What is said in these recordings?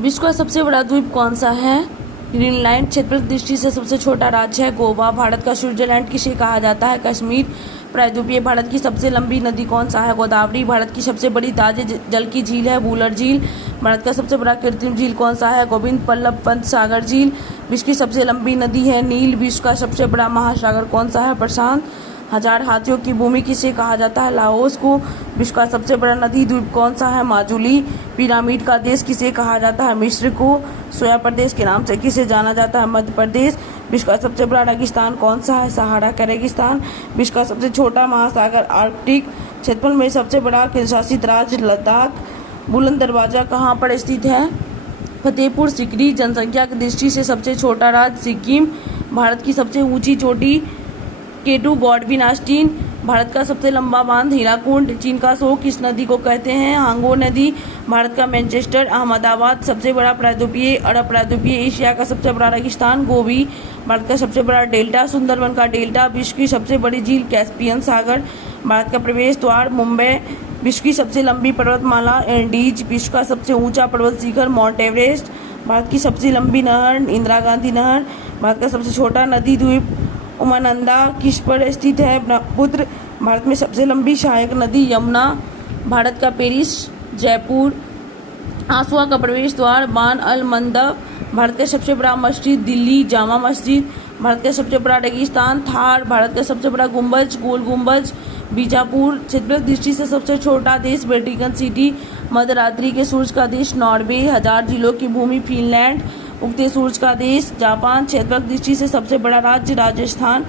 विश्व का सबसे बड़ा द्वीप कौन सा है? ग्रीनलैंड। क्षेत्रफल की दृष्टि से सबसे छोटा राज्य है गोवा। भारत का स्विट्जरलैंड किसे कहा जाता है? कश्मीर। प्रायद्वीपीय भारत की सबसे लंबी नदी कौन सा है? गोदावरी। भारत की सबसे बड़ी ताजे जल की झील है वुलर झील। भारत का सबसे बड़ा कृत्रिम झील कौन सा है? गोविंद बल्लभ पंत सागर झील। विश्व की सबसे लंबी नदी है नील। विश्व का सबसे बड़ा महासागर कौन सा है? प्रशांत। हजार हाथियों की भूमि किसे कहा जाता है? लाओस को। विश्व का सबसे बड़ा नदी द्वीप कौन सा है? माजुली। पिरामिड का देश किसे कहा जाता है? मिस्र को। सोया प्रदेश के नाम से किसे जाना जाता है? मध्य प्रदेश। विश्व का सबसे बड़ा रेगिस्तान कौन सा है? सहारा का रेगिस्तान। विश्व का सबसे छोटा महासागर आर्कटिक। क्षेत्रफल में सबसे बड़ा केंद्र शासित राज्य लद्दाख। बुलंद दरवाजा कहाँ पर स्थित है? फतेहपुर सीकरी। जनसंख्या की दृष्टि से सबसे छोटा राज्य सिक्किम। भारत की सबसे ऊंची चोटी केटू गॉडविनास्टीन। भारत का सबसे लंबा बांध हीराकुंड। चीन का शोक किस नदी को कहते हैं? हांगो नदी। भारत का मैनचेस्टर अहमदाबाद। सबसे बड़ा प्रायद्वीपीय अरब प्रायद्वीपीय एशिया का सबसे बड़ा रेगिस्तान गोबी। भारत का सबसे बड़ा डेल्टा सुंदरबन का डेल्टा। विश्व की सबसे बड़ी झील कैस्पियन सागर। भारत का प्रवेश द्वार मुंबई। विश्व की सबसे लंबी पर्वतमाला एंडीज। विश्व का सबसे ऊंचा पर्वत शिखर माउंट एवरेस्ट। भारत की सबसे लंबी नहर इंदिरा गांधी नहर। भारत का सबसे छोटा नदी द्वीप उमानंदा किस पर स्थित है? ब्रह्मपुत्र। भारत में सबसे लंबी सहायक नदी यमुना। भारत का पेरिस जयपुर। आसुआ का प्रवेश द्वार बान अल मंदब। भारत का सबसे बड़ा मस्जिद दिल्ली जामा मस्जिद। भारत का सबसे बड़ा रेगिस्तान थार। भारत का सबसे बड़ा गुंबज गोल गुंबज बीजापुर। क्षेत्रफल दृष्टि से सबसे छोटा देश वेटिकन सिटी। मध्यरात्रि के सूरज का देश नॉर्वे। हजार जिलों की भूमि फिनलैंड। उगते सूरज का देश जापान। क्षेत्रफल दृष्टि से सबसे बड़ा राज्य राजस्थान।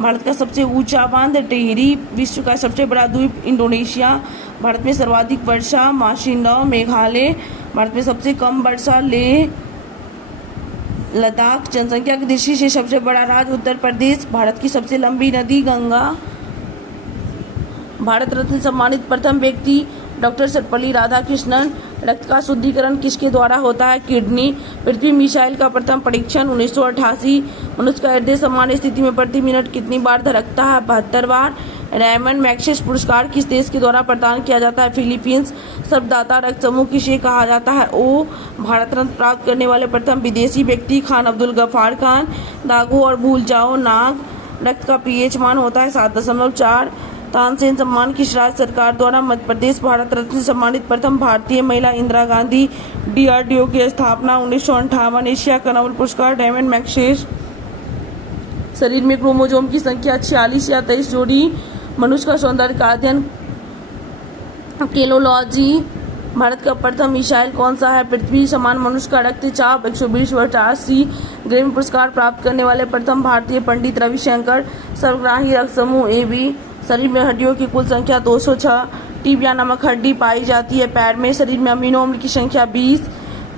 भारत का सबसे ऊंचा बांध टिहरी। विश्व का सबसे बड़ा द्वीप इंडोनेशिया। भारत में सर्वाधिक वर्षा माशिंडा मेघालय। भारत में सबसे कम वर्षा लेह लद्दाख। जनसंख्या की दृष्टि से सबसे बड़ा राज्य उत्तर प्रदेश। भारत की सबसे लंबी नदी गंगा। भारत रत्न सम्मानित प्रथम व्यक्ति डॉक्टर सर्वपल्ली राधाकृष्णन। रक्त का शुद्धिकरण किसके द्वारा होता है? किडनी। पृथ्वी मिसाइल का प्रथम परीक्षण 1988। मनुष्य का हृदय सामान्य स्थिति में प्रति मिनट कितनी बार धड़कता है? 72 बार। रेमंड मैग्सेसे पुरस्कार किस देश के द्वारा प्रदान किया जाता है? फिलीपींस। सर्वदाता रक्त समूह किसे कहा जाता है? ओ। भारत रत्न प्राप्त करने वाले प्रथम विदेशी व्यक्ति खान अब्दुल गफ्फार खान। दागो और भूल जाओ नाग। रक्त का पीएच मान होता है 7.4। तानसेन सम्मान किस राज्य सरकार द्वारा मध्य प्रदेश भारत रत्न से सम्मानित प्रथम भारतीय महिला इंदिरा गांधी। डीआरडीओ की स्थापना 1958। एशिया का नोबेल पुरस्कार रेमंड मैग्सेसे। शरीर में क्रोमोसोम की संख्या 46 या 23 जोड़ी। मनुष्य का सौंदर्य का अध्ययन केलोलॉजी। भारत का प्रथम मिसाइल कौन सा है? पृथ्वी समान मनुष्य का रक्तचाप 120/80। ग्रैमी पुरस्कार प्राप्त करने वाले प्रथम भारतीय पंडित रविशंकर। सर्वग्राही रक्त समूह AB। शरीर में हड्डियों की कुल संख्या 206। टिबिया नामक हड्डी पाई जाती है पैर में। शरीर में अमीनो अम्ल की संख्या 20।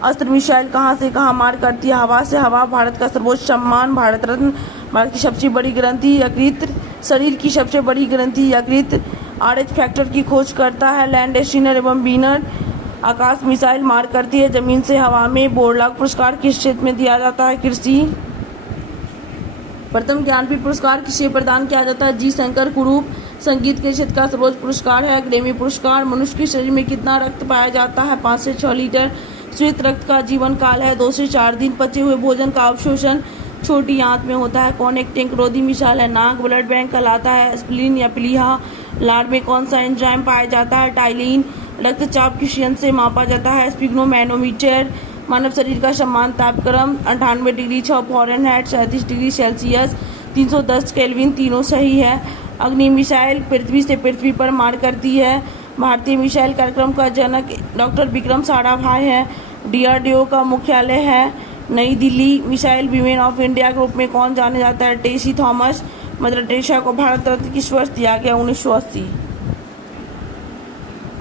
अस्त्र मिसाइल कहाँ से कहाँ मार करती है? हवा से हवा। भारत का सर्वोच्च सम्मान भारत रत्न। भारत की सबसे बड़ी ग्रंथि यकृत। शरीर की सबसे बड़ी ग्रंथि यकृत। RH फैक्टर की खोज करता है लैंड एस्ट्रीनर एवं बीनर। आकाश मिसाइल मार करती है जमीन से हवा में। बोरलाग पुरस्कार किस क्षेत्र में दिया जाता है? कृषि। प्रथम ज्ञानपीठ पुरस्कार किसे प्रदान किया जाता है? जी शंकर कुरूप। संगीत के क्षेत्र का सर्वोच्च पुरस्कार है ग्रैमी पुरस्कार। मनुष्य के शरीर में कितना रक्त पाया जाता है? 5 से 6 लीटर। श्वेत रक्त का जीवन काल है 2 से 4 दिन। पचे हुए भोजन का अवशोषण छोटी आंत में होता है। कौन एक टैंक रोधी मिसाल है? नाक। ब्लड बैंक कहलाता है स्प्लीन या प्लीहा। लार में कौन सा एंजाइम पाया जाता है? टाइलिन। रक्तचाप किस यंत्र से मापा जाता है? स्पिग्नोमैनोमीटर। मानव शरीर का समान तापक्रम 98 degree 6 Fahrenheit 37 degree Celsius 310 kelvin. तीनों सही है। अग्नि मिसाइल पृथ्वी से पृथ्वी पर मार करती है। भारतीय मिसाइल कार्यक्रम का जनक डॉक्टर विक्रम साराभाई है। डीआरडीओ का मुख्यालय है नई Delhi. Missile women of India के रूप में कौन जाने जाता है? टेसी थॉमस। मदर टेरेसा को भारत रत्न किस वर्ष दिया गया? 1980।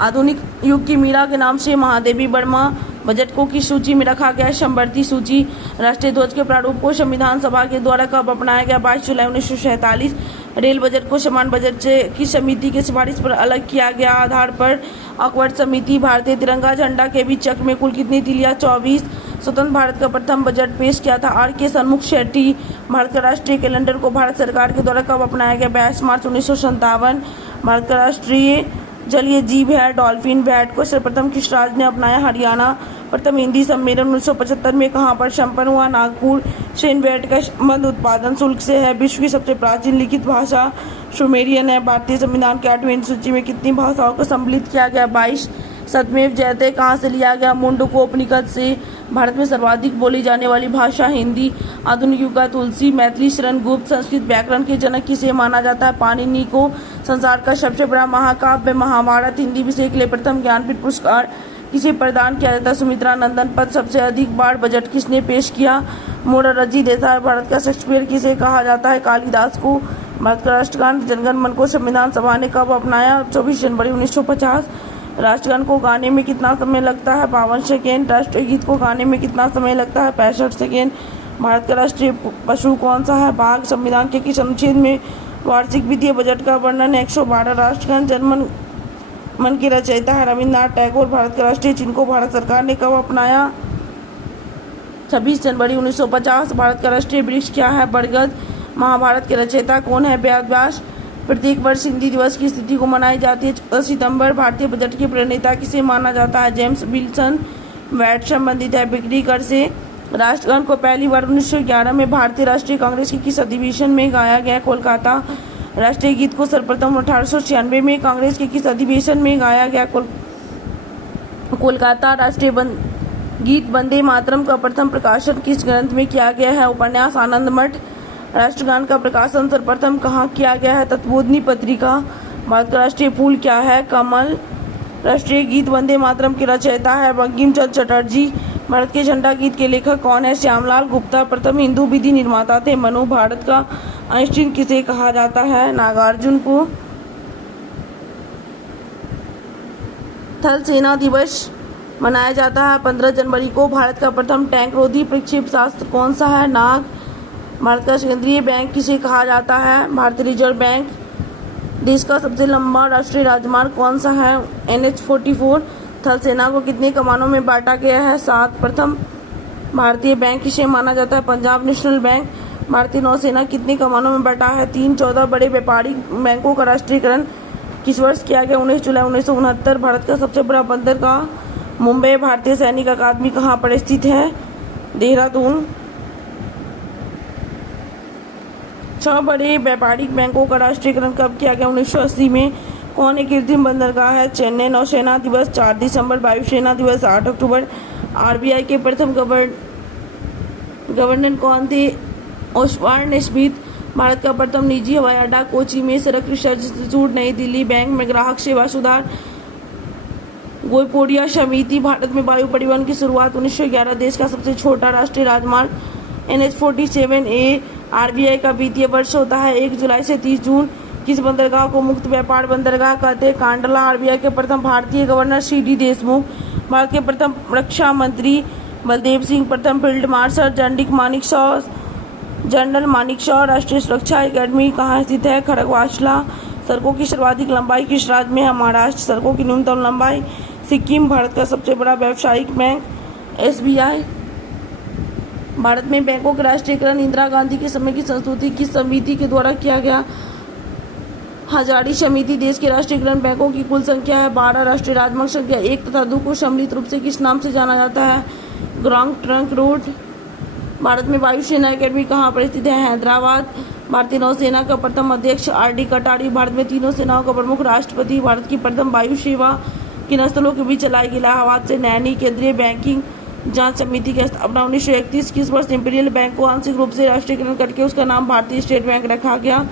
आधुनिक युग की मीरा के नाम से महादेवी वर्मा। बजट को किस सूची में रखा गया? समवर्ती सूची। राष्ट्रीय ध्वज के प्रारूप को संविधान सभा के द्वारा कब अपनाया गया? 22 जुलाई 1947। रेल बजट को समान बजट से किस समिति की सिफारिश पर अलग किया गया? आधार पर ऑकवर्ड समिति। भारतीय तिरंगा झंडा के बीच चक्र में कुल कितनी तिलियां? 24। स्वतंत्र भारत का प्रथम बजट पेश किया था RK सन्मुख शेट्टी। भारत का राष्ट्रीय कैलेंडर को भारत सरकार के द्वारा कब अपनाया गया? 22 मार्च 1957। भारत का राष्ट्रीय जलीय जीव है डॉल्फिन। वैट को सर्वप्रथम किस राज्य ने अपनाया? हरियाणा। प्रथम हिंदी सम्मेलन 1975 में कहाँ पर संपन्न हुआ? नागपुर। शेनवेट का संबंध उत्पादन शुल्क से है। विश्व की सबसे प्राचीन लिखित भाषा सुमेरियन है। भारतीय संविधान की 8वीं सूची में कितनी भाषाओं को सम्मिलित किया गया? 22। सत्यमेव जयते कहाँ से लिया गया? मुंडकोपनिषद से। भारत में सर्वाधिक बोली जाने वाली भाषा हिंदी। आधुनिक युग का तुलसी, मैथिली, शरण गुप्त। संस्कृत व्याकरण के जनक किसे माना जाता है? पाणिनि को। संसार का सबसे बड़ा महाकाव्य महाभारत। हिंदी विषय के लिए प्रथम ज्ञानपीठ पुरस्कार किसे प्रदान किया जाता है? सुमित्रा नंदन। पद सबसे अधिक बार बजट किसने पेश किया? मोरारजी देसाई। भारत का शेक्सपियर किसे कहा जाता है? कालिदास को। भारत का राष्ट्रगान जनगण मन को संविधान सभा ने कब अपनाया? 24 जनवरी 1950। राष्ट्रगान को गाने में कितना समय लगता है? 52 सेकेंड। राष्ट्रीय गीत को गाने में कितना समय लगता है? 65 सेकेंड। भारत का राष्ट्रीय पशु कौन सा है? बाघ। संविधान के किस अनुच्छेद में वार्षिक वित्तीय बजट का वर्णन है? 112। राष्ट्रगान जनगण मन की रचयिता है रविन्द्रनाथ टैगोर। भारत का राष्ट्रीय चिन्ह को भारत सरकार ने कब अपनाया? 26 जनवरी 1950। भारत का राष्ट्रीय वृक्ष क्या है? बरगद। महाभारत के रचयिता कौन है? व्यास। प्रत्येक वर्ष हिंदी दिवस की स्थिति को मनाई जाती है 14 सितंबर। भारतीय बजट के प्रणेता किसे माना जाता है? James Wilson. वैट संबंधित है बिक्री कर से। राष्ट्रगान को पहली बार 1911 में भारतीय राष्ट्रीय कांग्रेस के किस अधिवेशन में गाया गया? कोलकाता। राष्ट्रीय गीत को सर्वप्रथम 1896 में कांग्रेस के किस अधिवेशन में गाया गया? कोलकाता। राष्ट्रीय गीत वंदे मातरम का प्रथम प्रकाशन किस ग्रंथ में किया गया है? उपन्यास आनंद मठ। राष्ट्रगान का प्रकाशन सर्वप्रथम कहाँ किया गया है? तत्वबोधिनी पत्रिका। भारत का राष्ट्रीय फूल क्या है? कमल। राष्ट्रीय गीत वंदे मातरम के रचयिता है बंकिम चंद्र चटर्जी। भारत के झंडा गीत के लेखक कौन है? श्यामलाल गुप्ता। प्रथम हिंदू विधि निर्माता थे मनु। भारत का आइंस्टीन किसे कहा जाता है? नागार्जुन को। थल सेना दिवस मनाया जाता है 15 जनवरी को। भारत का प्रथम टैंक रोधी प्रक्षेपास्त्र कौन सा है? नाग। भारत का केंद्रीय बैंक किसे कहा जाता है? भारतीय रिजर्व बैंक। देश का सबसे लंबा राष्ट्रीय राजमार्ग कौन सा है? NH-44। थल सेना को कितने कमानों में बांटा गया है? 7। प्रथम भारतीय बैंक किसे माना जाता है? Punjab national bank. भारतीय नौसेना कितने कमानों में बटा है? 3। 14 बड़े व्यापारिक बैंकों का राष्ट्रीयकरण किस वर्ष किया गया? 19 जुलाई 1969। भारत का सबसे बड़ा बंदरगाह मुंबई। भारतीय सैनिक अकादमी कहाँ पर स्थित है? देहरादून। 6 बड़े व्यापारिक बैंकों का राष्ट्रीयकरण कब किया गया? 1980 में। कौन एक कृत्रिम बंदरगाह है? चेन्नई। नौसेना दिवस 4 दिसंबर। वायुसेना दिवस 8 अक्टूबर। RBI के प्रथम गवर्नर कौन थे? ओस्वार्ड स्मिथ। भारत का प्रथम निजी हवाई अड्डा कोची में। सड़क रिसर्च इंस्टीट्यूट नई दिल्ली। बैंक में ग्राहक सेवा सुधार गोयपोडिया समिति। भारत में वायु परिवहन की शुरुआत 1911। देश का सबसे छोटा राष्ट्रीय राजमार्ग NH-47A। RBI का वित्तीय वर्ष होता है 1 जुलाई से 30 जून। किस बंदरगाह को मुक्त व्यापार बंदरगाह कहते हैं? कांडला। RBI के प्रथम भारतीय गवर्नर CD देशमुख। भारत के प्रथम रक्षा मंत्री बलदेव सिंह। प्रथम फील्ड मार्शल जनरल मानिकशॉ। राष्ट्रीय सुरक्षा अकेडमी कहाँ स्थित है? खड़गवासला। सड़कों की सर्वाधिक लंबाई किस राज्य में है? महाराष्ट्र। सड़कों की न्यूनतम लंबाई सिक्किम। भारत का सबसे बड़ा व्यावसायिक बैंक SBI। भारत में बैंकों का राष्ट्रीयकरण इंदिरा गांधी के समय की संस्तुति किस समिति के द्वारा किया गया? हजारी समिति। देश के राष्ट्रीयकरण बैंकों की कुल संख्या है 12। राष्ट्रीय राजमार्ग संख्या 1 तथा 2 को सम्मिलित रूप से किस नाम से जाना जाता है? Grand trunk road. भारत में वायुसेना अकेडमी कहाँ पर स्थित है? हैदराबाद। भारतीय नौसेना का प्रथम अध्यक्ष RD कटारी। भारत में तीनों सेनाओं का प्रमुख राष्ट्रपति। भारत की प्रथम वायु सेवा किन स्थलों के बीच चलाई गई? इलाहाबाद से नैनी। केंद्रीय बैंकिंग जांच समिति की स्थापना 1931। किस वर्ष इंपीरियल बैंक को आंशिक रूप से राष्ट्रीयकरण करके उसका नाम भारतीय स्टेट बैंक रखा गया?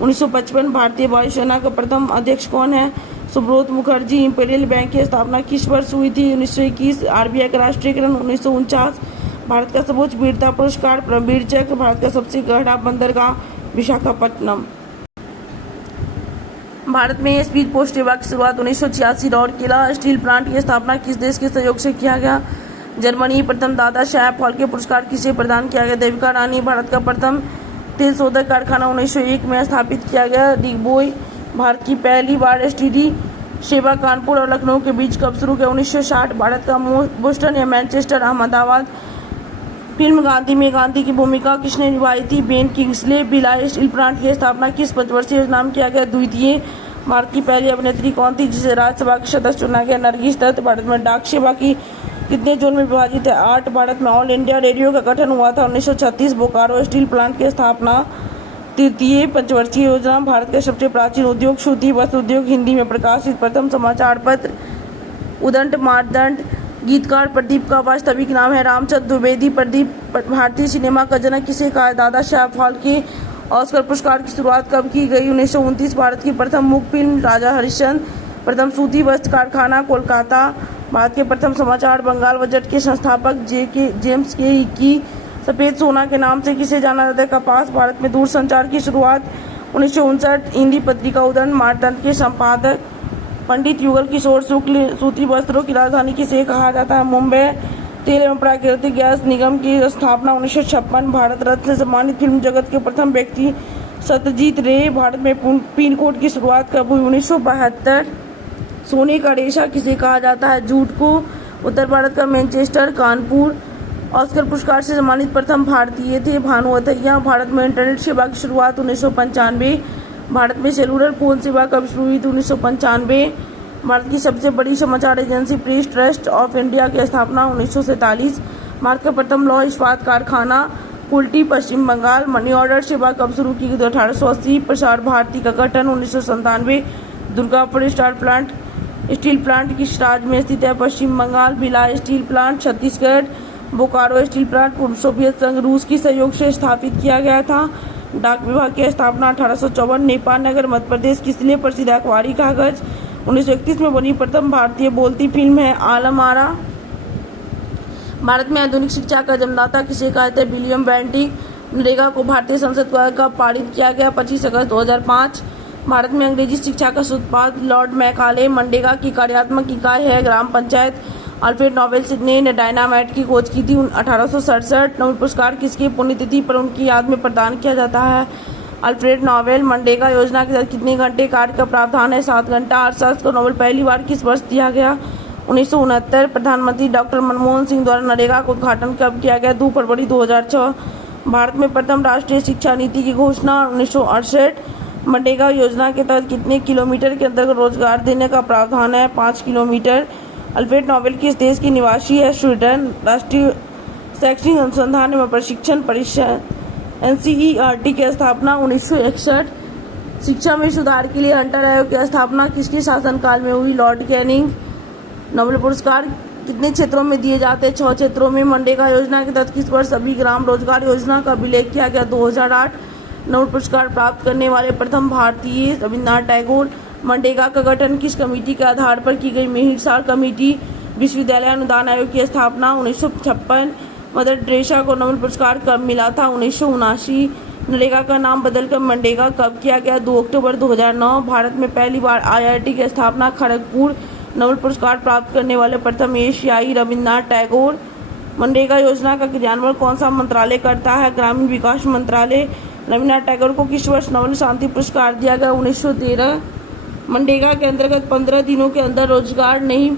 1955। भारतीय वायुसेना का प्रथम अध्यक्ष कौन है? सुब्रत मुखर्जी। इंपीरियल बैंक की स्थापना किस वर्ष हुई थी? 1921। RBI का राष्ट्रीयकरण 1949। भारत का सर्वोच्च वीरता पुरस्कार परमवीर चक्र। भारत का सबसे गहरा बंदरगाह विशाखापट्टनम। भारत में स्पीड पोस्ट सेवा की शुरुआत 1986। राउरकेला स्टील प्लांट की स्थापना किस देश के सहयोग से किया गया? जर्मनी। प्रथम दादा साहेब फाल्के पुरस्कार किसे प्रदान किया गया? देविका रानी। भारत का प्रथम तेल शोधक कारखाना 1901 में स्थापित किया गया डिगबोई। भारत की पहली बार STD सेवा कानपुर और लखनऊ के बीच कब शुरू किया? 1960। भारत का बोस्टन या मैनचेस्टर अहमदाबाद। फिल्म गांधी में गांधी की भूमिका किसने निभाई थी? Ben Kingsley. Bhilai steel plant की स्थापना किस पंचवर्षीय योजना में किया गया? द्वितीय। भारत की पहली अभिनेत्री कौन थी जिसे राज्यसभा का सदस्य चुना गया? नरगिस दत्त। भारत में डाक सेवा की कितने जोन में विभाजित है? 8। भारत में ऑल इंडिया रेडियो का गठन हुआ था 1936। बोकारो स्टील प्लांट की स्थापना। तृतीय पंचवर्षीय योजना। भारत का सबसे प्राचीन उद्योग सूती वस्त्र उद्योग। हिंदी में प्रकाशित प्रथम समाचार पत्र। उदंड मारदंड। गीतकार प्रदीप का वास्तविक नाम है रामचंद्र द्विवेदी। प्रदीप भारतीय सिनेमा का जनक किसे कहा? दादा साहब फाल्के। ऑस्कर पुरस्कार की शुरुआत कब की गई? 1929। भारत की प्रथम मूक फिल्म राजा हरिश्चंद्र। प्रथम सूती वस्त्र कारखाना कोलकाता। भारत के प्रथम समाचार बंगाल बजट के संस्थापक जेम्स के हिक्की। सफेद सोना के नाम से किसे जाना जाता है? कपास। भारत में दूरसंचार की शुरुआत 1959। हिंदी पत्रिका उदंड मारदंड के संपादक पंडित युगल किशोर शुक्ल। सूती वस्त्रों की राजधानी किसे कहा जाता है? मुंबई। तेल एवं प्राकृतिक गैस निगम की स्थापना 1956। भारत रत्न से सम्मानित फिल्म जगत के प्रथम व्यक्ति सत्यजीत रे। भारत में पिन कोड की शुरुआत कब हुई? 1972। सोने का रेशा किसे कहा जाता है? जूट को। उत्तर भारत का मैनचेस्टर। कानपुर। ऑस्कर पुरस्कार से सम्मानित प्रथम भारतीय थे भानुअथैया। भारत में इंटरनेट सेवा की शुरुआत 1995। भारत में सेलुलर फोन सेवा कब शुरू हुई थी? 1995। भारत की सबसे बड़ी समाचार agency press trust of India की स्थापना 1947। भारत का प्रथम लौह इस्पात कारखाना कुल्टी पश्चिम बंगाल। मनी ऑर्डर सेवा कब शुरू की गई? 1880। प्रसार भारती का गठन 1997। दुर्गापुर स्टील प्लांट किस राज्य में स्थित है? Paschim Bengal. Bhilai steel plant Chhattisgarh. Bokaro steel plant पूर्व सोवियत संघ रूस की सहयोग से स्थापित किया गया था। डाक विभाग की स्थापना 1854। नेपाल नगर मध्य प्रदेश किस लिए प्रसिद्ध है? अखबारी कागज। 1931 में बनी प्रथम भारतीय बोलती फिल्म है आलम आरा। भारत में आधुनिक शिक्षा का जन्मदाता किसे कहते हैं? William Bentinck. नरेगा को भारतीय संसद द्वारा कब पारित किया गया? 25 अगस्त 2005। भारत में अंग्रेजी शिक्षा का सूत्रपात लॉर्ड मैकाले। मनरेगा की कार्यात्मक इकाई है ग्राम पंचायत। अल्फ्रेड नोबेल ने डायनामाइट की खोज की थी 1867। नोबेल पुरस्कार किसकी पुण्यतिथि पर उनकी याद में प्रदान किया जाता है? Alfred Nobel. मनरेगा योजना के तहत कितने घंटे कार्य का प्रावधान है? 7 घंटा। अर्थशास्त्र को नोबेल पहली बार किस वर्ष दिया गया? 1969। प्रधानमंत्री डॉक्टर मनमोहन सिंह द्वारा नरेगा का उद्घाटन कब किया गया? 2 फरवरी 2006। भारत में प्रथम राष्ट्रीय शिक्षा नीति की घोषणा 1968। मनरेगा योजना के तहत कितने किलोमीटर के अंतर्गत रोजगार देने का प्रावधान है? 5 किलोमीटर। अल्फ्रेड नोबेल किस देश के निवासी है? स्वीडन। राष्ट्रीय शैक्षणिक अनुसंधान एवं प्रशिक्षण परिषद NCERT की स्थापना 1961। शिक्षा में सुधार के लिए हंटर आयोग की स्थापना किसके शासनकाल में हुई? Lord Canning. नोबेल पुरस्कार कितने क्षेत्रों में दिए जाते हैं? 6 क्षेत्रों में। मनरेगा योजना के तहत किस वर्ष सभी ग्राम रोजगार योजना का विलय किया गया? 2008। नोबेल पुरस्कार प्राप्त करने वाले प्रथम भारतीय रविन्द्रनाथ टैगोर। मनरेगा का गठन किस कमेटी के आधार पर की गई? मेहसार कमेटी। विश्वविद्यालय अनुदान आयोग की स्थापना 1956। मदर टेरेसा को नोबेल पुरस्कार कब मिला था? 1979। नरेगा का नाम बदलकर मनरेगा कब किया गया? 2 अक्टूबर 2009। भारत में पहली बार IIT की स्थापना खड़गपुर। नोबेल पुरस्कार प्राप्त करने वाले प्रथम एशियाई रविन्द्रनाथ टैगोर। मनरेगा योजना का क्रियान्वयन कौन सा मंत्रालय करता है? ग्रामीण विकास मंत्रालय। रविन्द्रनाथ टैगोर को किस वर्ष नोबेल शांति पुरस्कार दिया गया? 1913। मनरेगा के अंतर्गत 15 दिनों के अंदर रोजगार नहीं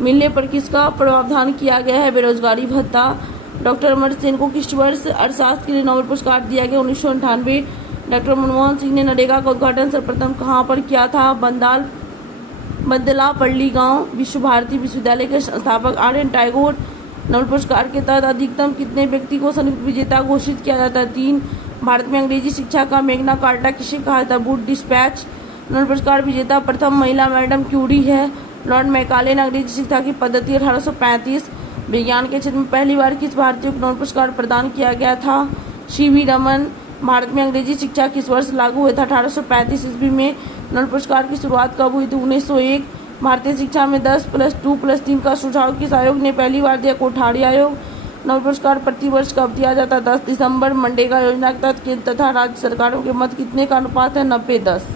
मिलने पर किसका प्रावधान किया गया है? बेरोजगारी भत्ता। डॉक्टर अमर्त्य सेन को किस वर्ष अर्थशास्त्र के लिए नोबेल पुरस्कार दिया गया? 1998। डॉक्टर मनमोहन सिंह ने नरेगा का उद्घाटन सर्वप्रथम कहाँ पर किया था? बंदलापल्ली गांव। विश्व भारती विश्वविद्यालय के संस्थापक आर.एन. टैगोर। नोबेल पुरस्कार के तहत अधिकतम कितने व्यक्ति को संयुक्त विजेता घोषित किया जाता है? 3। भारत में अंग्रेजी शिक्षा का मैग्ना कार्टा किसे कहा जाता है? Wood dispatch. नोबेल पुरस्कार विजेता प्रथम महिला मैडम क्यूरी है। लॉर्ड मैकाले ने अंग्रेजी शिक्षा की पद्धति 1835। विज्ञान के क्षेत्र में पहली बार किस भारतीय को नोबेल पुरस्कार प्रदान किया गया था? CV रमन। भारत में अंग्रेजी शिक्षा किस वर्ष लागू हुआ था? 1835 ईस्वी में। नोबेल पुरस्कार की शुरुआत कब हुई थी? 1901। भारतीय शिक्षा में 10+2+3 का सुझाव किस आयोग ने पहली बार दिया? कोठारी आयोग। नोबेल पुरस्कार प्रतिवर्ष कब दिया जाता है? 10 दिसंबर। मनरेगा योजना के तहत केंद्र तथा राज्य सरकारों के मध्य कितने का अनुपात है? 90-10।